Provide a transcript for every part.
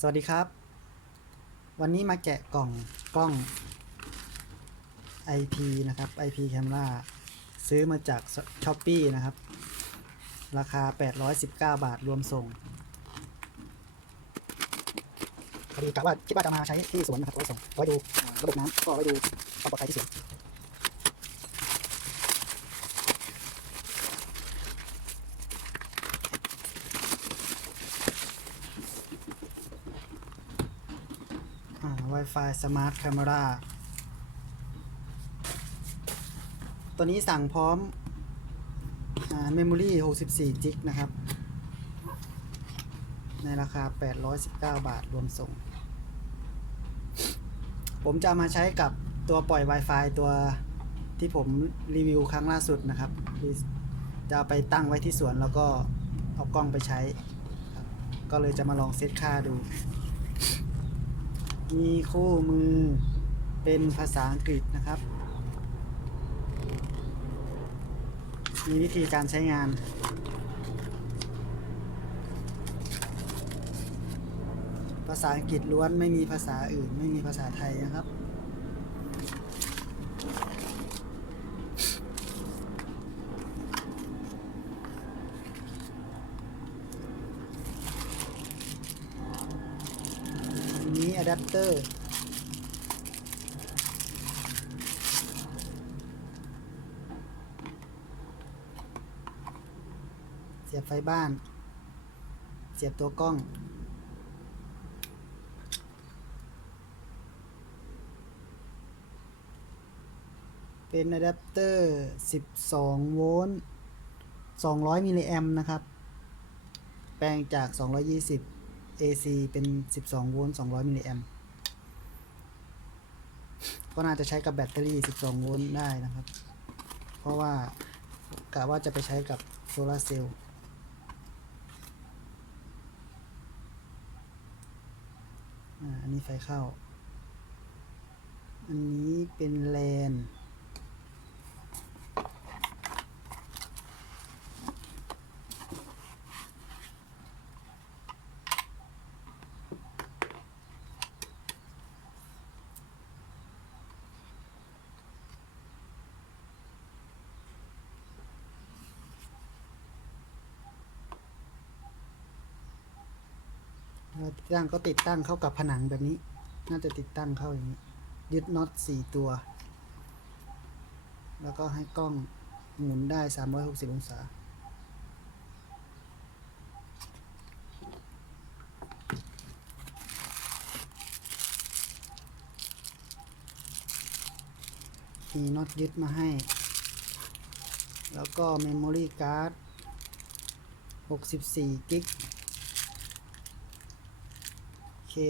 สวัสดีครับ วันนี้มาแกะกล่องกล้อง IP นะครับ IP Camera ซื้อมาจาก s h อ p e e นะครับ ราคา 819 บาทรวมส่งพอดีกะว่าคิดว่าจะมาใช้ที่สวนนะครับไว้ส่งไว้ดูระบบน้ำก็ไว้ดูความปลอดภัยที่สวนอ่า Wi-Fi Smart Camera ตัวนี้สั่งพร้อมอ่า Memory 64จิกนะครับ ในราคา 819 บาทรวมส่ง ผมจะมาใช้กับตัวปล่อย Wi-Fi ตัวที่ผมรีวิวครั้งล่าสุดนะครับ จะไปตั้งไว้ที่สวนแล้วก็เอากล้องไปใช้ ก็เลยจะมาลองเซตค่าดู มีคู่มือเป็นภาษาอังกฤษนะครับ มีวิธีการใช้งาน ภาษาอังกฤษล้วนไม่มีภาษาอื่น ไม่มีภาษาไทยนะครับ อันนี้อะ แดปเตอร์เสียบไฟบ้าน เสียบตัวกล้อง เป็นอะแดปเตอร์ 12 โวลต์ 200 มิลลิแอมป์นะครับ แปลงจาก 220 AC เป็น 12 โวลต์ 200 มิลลิแอมก็น่าจะใช้กับแบตเตอรี่ 12 โวลต์ได้นะครับ เพราะว่ากะว่าจะไปใช้กับโซลาร์เซลล์อันนี้ไฟเข้า อันนี้เป็นแลน ติดตั้งก็ติดตั้งเข้ากับผนังแบบนี้ น่าจะติดตั้งเข้าอย่างนี้ ยึดน็อตสี่ตัว แล้วก็ให้กล้องหมุนได้ 360 องศา มีน็อตยึดมาให้ แล้วก็เมมโมรี่การ์ด64 กิก มา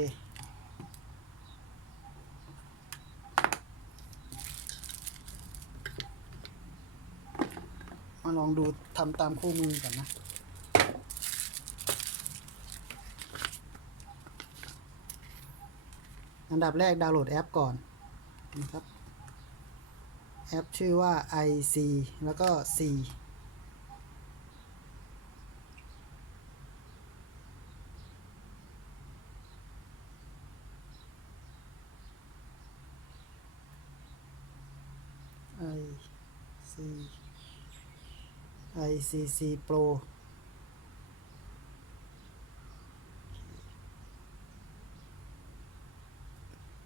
ลองดูทำตามคู่มือก่อนนะอันดับแรกดาวน์โหลดแอปก่อนนะครับ แอปชื่อว่า IC แล้วก็ C IC ICC Pro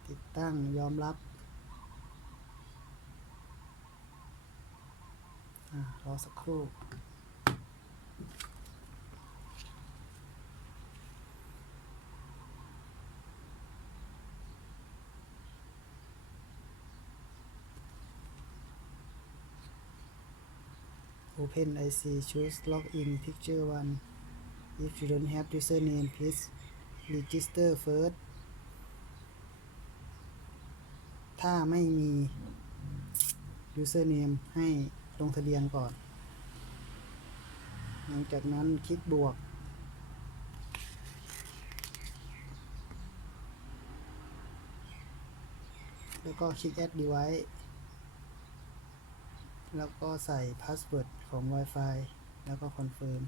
ติดตั้งยอมรับรอสักครู่ Open IC choose login picture one if you don't have username please register first ถ้าไม่มี username ให้ลงทะเบียนก่อน หลังจากนั้นคลิกบวก แล้วก็คลิก add device แล้วก็ใส่ password ของ Wi-Fi แล้วก็ confirm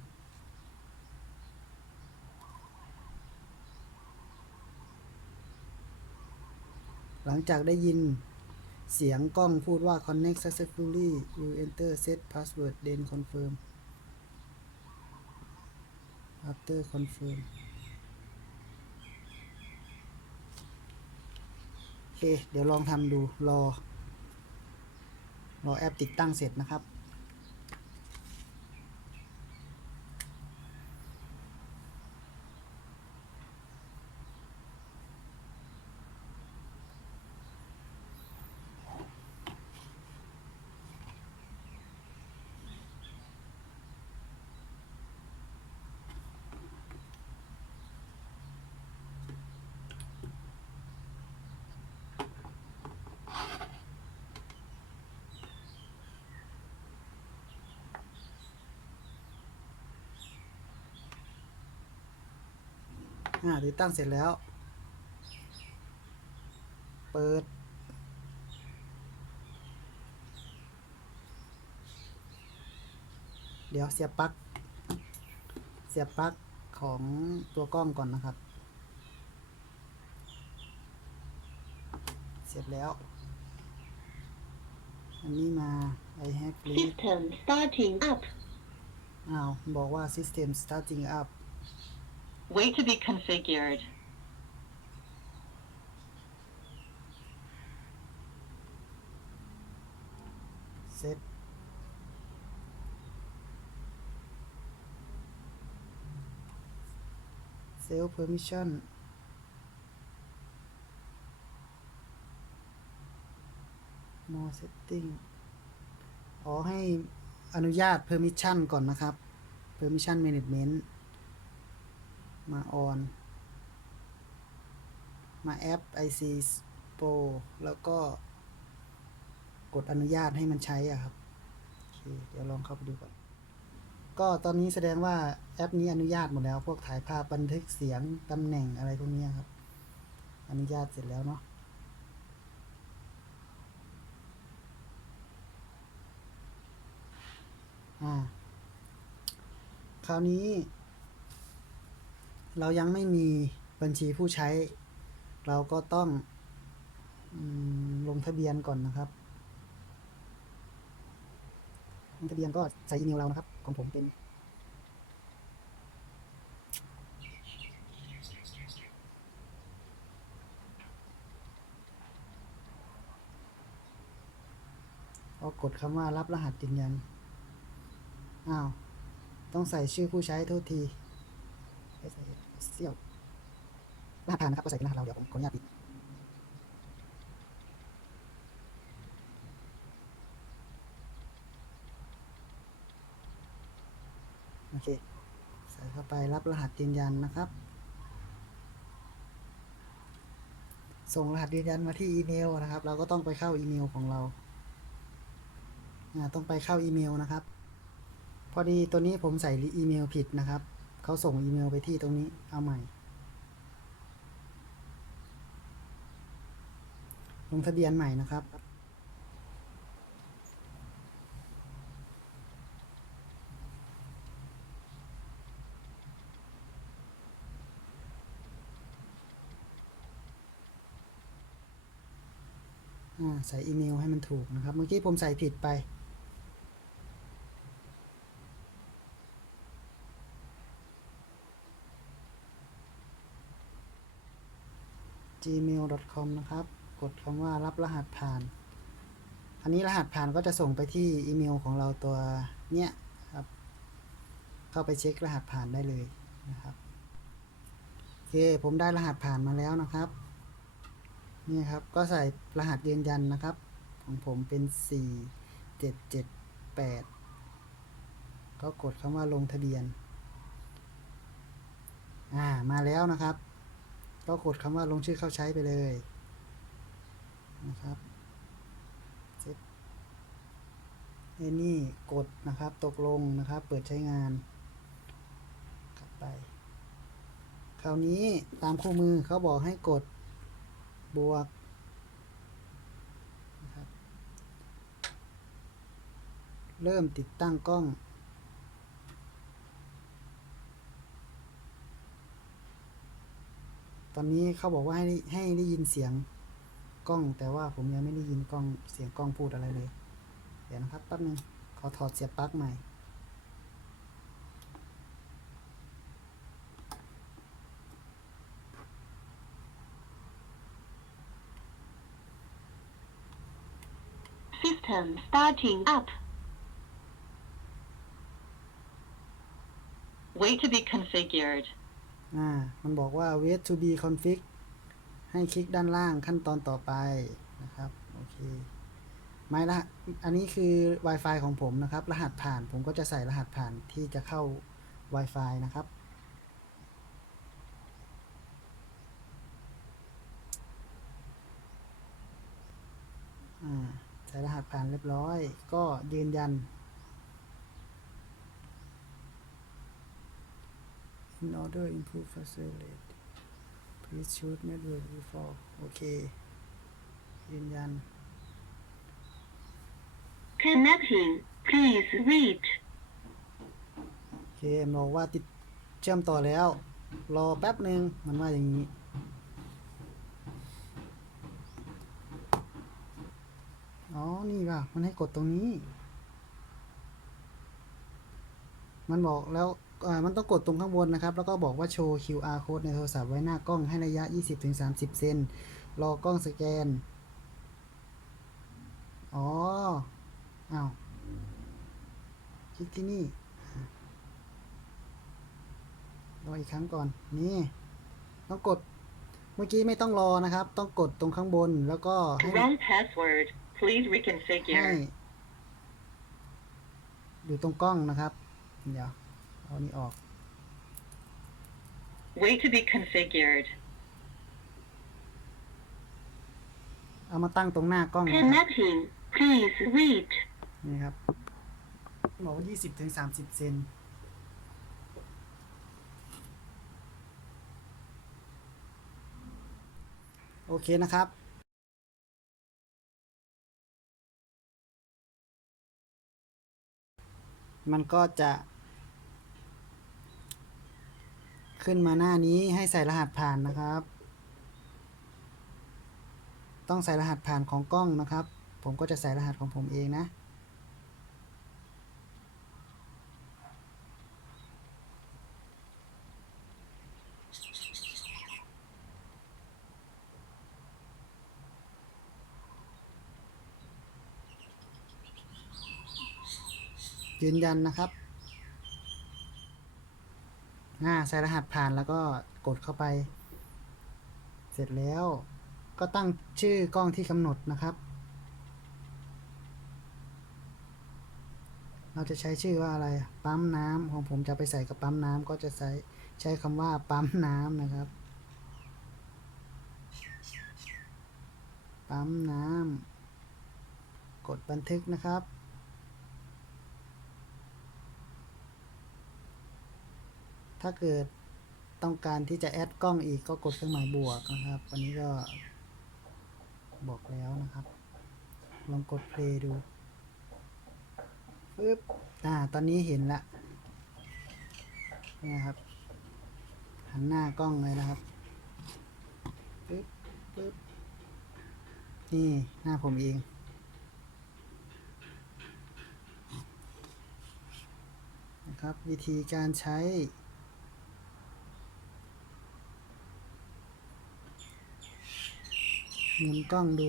หลังจากได้ยินเสียงกล้องพูดว่า connect successfully you enter set password then confirm after confirm โอเค เดี๋ยวลองทำดูรอ รอแอปติดตั้งเสร็จนะครับ อ่าติดตั้งเสร็จแล้ว เปิด เดี๋ยวเสียบปลั๊กเสียบปลั๊กของตัวกล้องก่อนนะครับ เสียบแล้ว อันนี้มา I have read System starting up. อ้าว บอกว่า system starting up Wait to be configured. set self permission more setting อ๋อให้อนุญาต permission ก่อนนะครับ permission management มา on มาแอป IC Pro แล้วก็กดอนุญาตให้มันใช้อะครับโอเคเดี๋ยวลองเข้าไปดูก่อน ก็ตอนนี้แสดงว่าแอปนี้อนุญาตหมดแล้ว พวกถ่ายภาพบันทึกเสียงตำแหน่งอะไรพวกนี้ครับ อนุญาตเสร็จแล้วเนาะอ่าคราวนี้ เรายังไม่มีบัญชีผู้ใช้ เราก็ต้องอลงทะเบียนก่อนนะครับลงทะเบียนก็ใส่อีเมลเรานะครับ ของผมเป็นก็กดคำว่ารับรหัสยืนยัน อ้าว ต้องใส่ชื่อผู้ใช้โทษที เซี่ยวรหัสผ่านนะครับ ก็ใส่เป็นรหัสเรา เดี๋ยวผมขออนุญาตปิดโอเค ใส่เข้าไปรับรหัสยืนยันนะครับ ส่งรหัสยืนยันมาที่อีเมลนะครับ เราก็ต้องไปเข้าอีเมลของเราอ่าต้องไปเข้าอีเมลนะครับ พอดีตัวนี้ผมใส่อีเมลผิดนะครับ เขาส่งอีเมลไปที่ตรงนี้ เอาใหม่ ลงทะเบียนใหม่นะครับ ใส่อีเมลให้มันถูกนะครับ เมื่อกี้ผมใส่ผิดไป gmail.com นะครับ กดคำว่ารับรหัสผ่าน อันนี้รหัสผ่านก็จะส่งไปที่อีเมลของเราตัวเนี้ยครับ เข้าไปเช็ครหัสผ่านได้เลยนะครับโอเคผมได้รหัสผ่านมาแล้วนะครับ นี่ครับก็ใส่รหัสยืนยันนะครับ ของผมเป็น 4 7 7 8 ก็กดคำว่าลงทะเบียน อ่ามาแล้วนะครับ ก็กดคำว่าลงชื่อเข้าใช้ไปเลยนะครับเสร็จไอ้นี่กดนะครับ ตกลงนะครับ เปิดใช้งานกลับไป คราวนี้ตามคู่มือเขาบอกให้กดบวกนะครับเริ่มติดตั้งกล้อง ตอนนี้เขาบอกว่าให้ได้ให้ได้ยินเสียงกล้อง แต่ว่าผมยังไม่ได้ยินกล้องเสียงกล้องพูดอะไรเลย เดี๋ยวนะครับแป๊บนึงขอถอดเสียบปลั๊กใหม่ System starting up. Wait to be configured. อ่ามันบอกว่า wait to be config ให้คลิกด้านล่างขั้นตอนต่อไปนะครับโอเคไม่ละอันนี้คือ Wi-Fi ของผมนะครับ รหัสผ่านผมก็จะใส่รหัสผ่านที่จะเข้า Wi-Fi นะครับอ่าใส่รหัสผ่านเรียบร้อย ก็ยืนยัน in order improve facility please choose network before โอเค ยืนยัน Connecting. Please wait. โอเคบอกว่าติดเชื่อมต่อแล้ว รอแป๊บหนึ่งมันว่าอย่างนี้อ๋อ นี่ป่ะ มันให้กดตรงนี้ มันบอกแล้วเอ่อ มันต้องกดตรงข้างบนนะครับ แล้วก็บอกว่าโชว์ QR code ในโทรศัพท์ไว้หน้ากล้องให้ระยะ 20-30 เซนรอกล้องสแกน อ๋ออ้าวคลิกที่นี่รออีกครั้งก่อน นี่ ต้องกด เมื่อกี้ไม่ต้องรอนะครับ ต้องกดตรงข้างบนแล้วก็ให้ Wrong password. Please ให้ reconfigure. อยู่ตรงกล้องนะครับ เดี๋ยว เอานี่ออก Wait to be configured. เอามาตั้งตรงหน้ากล้องนะครับ Connecting. Please wait. นี่ครับบอกว่า20ถึง30 เซน โอเคนะครับมันก็จะ ขึ้นมาหน้านี้ให้ใส่รหัสผ่านนะครับ ต้องใส่รหัสผ่านของกล้องนะครับ ผมก็จะใส่รหัสของผมเองนะยืนยันนะครับ อ่าใส่รหัสผ่านแล้วก็กดเข้าไป เสร็จแล้ว ก็ตั้งชื่อกล้องที่กำหนดนะครับ เราจะใช้ชื่อว่าอะไร ปั๊มน้ำของผมจะไปใส่กับปั๊มน้ำก็จะใช้ใช้คำว่าปั๊มน้ำนะครับ ปั๊มน้ำกดบันทึกนะครับ ถ้าเกิดต้องการที่จะแอดกล้องอีกก็กดเครื่องหมายบวกนะครับอันนี้ก็บอกแล้วนะครับ ลองกดเพลย์ดูปึ๊บอ่า ตอนนี้เห็นละนี่ครับ หันหน้ากล้องเลยนะครับปึ๊บปึ๊บนี่หน้าผมเองนะครับวิธีการใช้ หมุนกล้องดู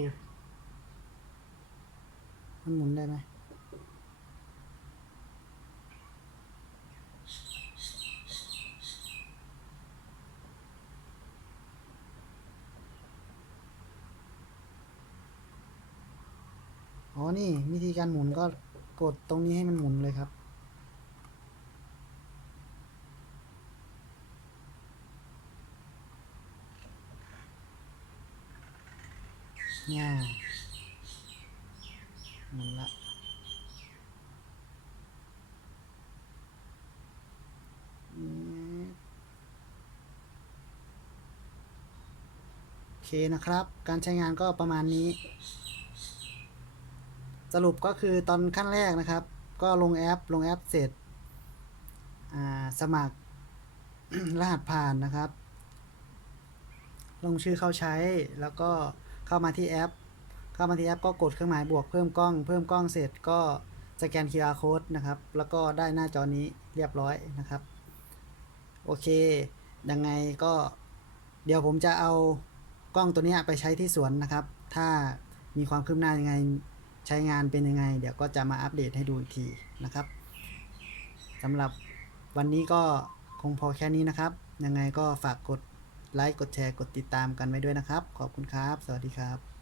มันหมุนได้ไหมอ๋อ นี่วิธีการหมุนก็กดตรงนี้ให้มันหมุนเลยครับ เนี่ยมุนละโอเคนะครับ การใช้งานก็ประมาณนี้ สรุปก็คือตอนขั้นแรกนะครับ ก็ลงแอป ลงแอปเสร็จ สมัครรหัสผ่านนะครับ ลงชื่อเข้าใช้แล้วก็ เข้ามาที่แอป เข้ามาที่แอปก็กดเครื่องหมายบวกเพิ่มกล้อง เพิ่มกล้องเสร็จก็สแกน QR code นะครับ แล้วก็ได้หน้าจอนี้เรียบร้อยนะครับ โอเค ยังไงก็เดี๋ยวผมจะเอากล้องตัวนี้ไปใช้ที่สวนนะครับ ถ้ามีความคืบหน้ายังไงใช้งานเป็นยังไง เดี๋ยวก็จะมาอัปเดตให้ดูอีกทีนะครับสำหรับวันนี้ก็คงพอแค่นี้นะครับ ยังไงก็ฝากกด ไลค์กดแชร์กดติดตามกันไว้ด้วยนะครับ ขอบคุณครับ สวัสดีครับ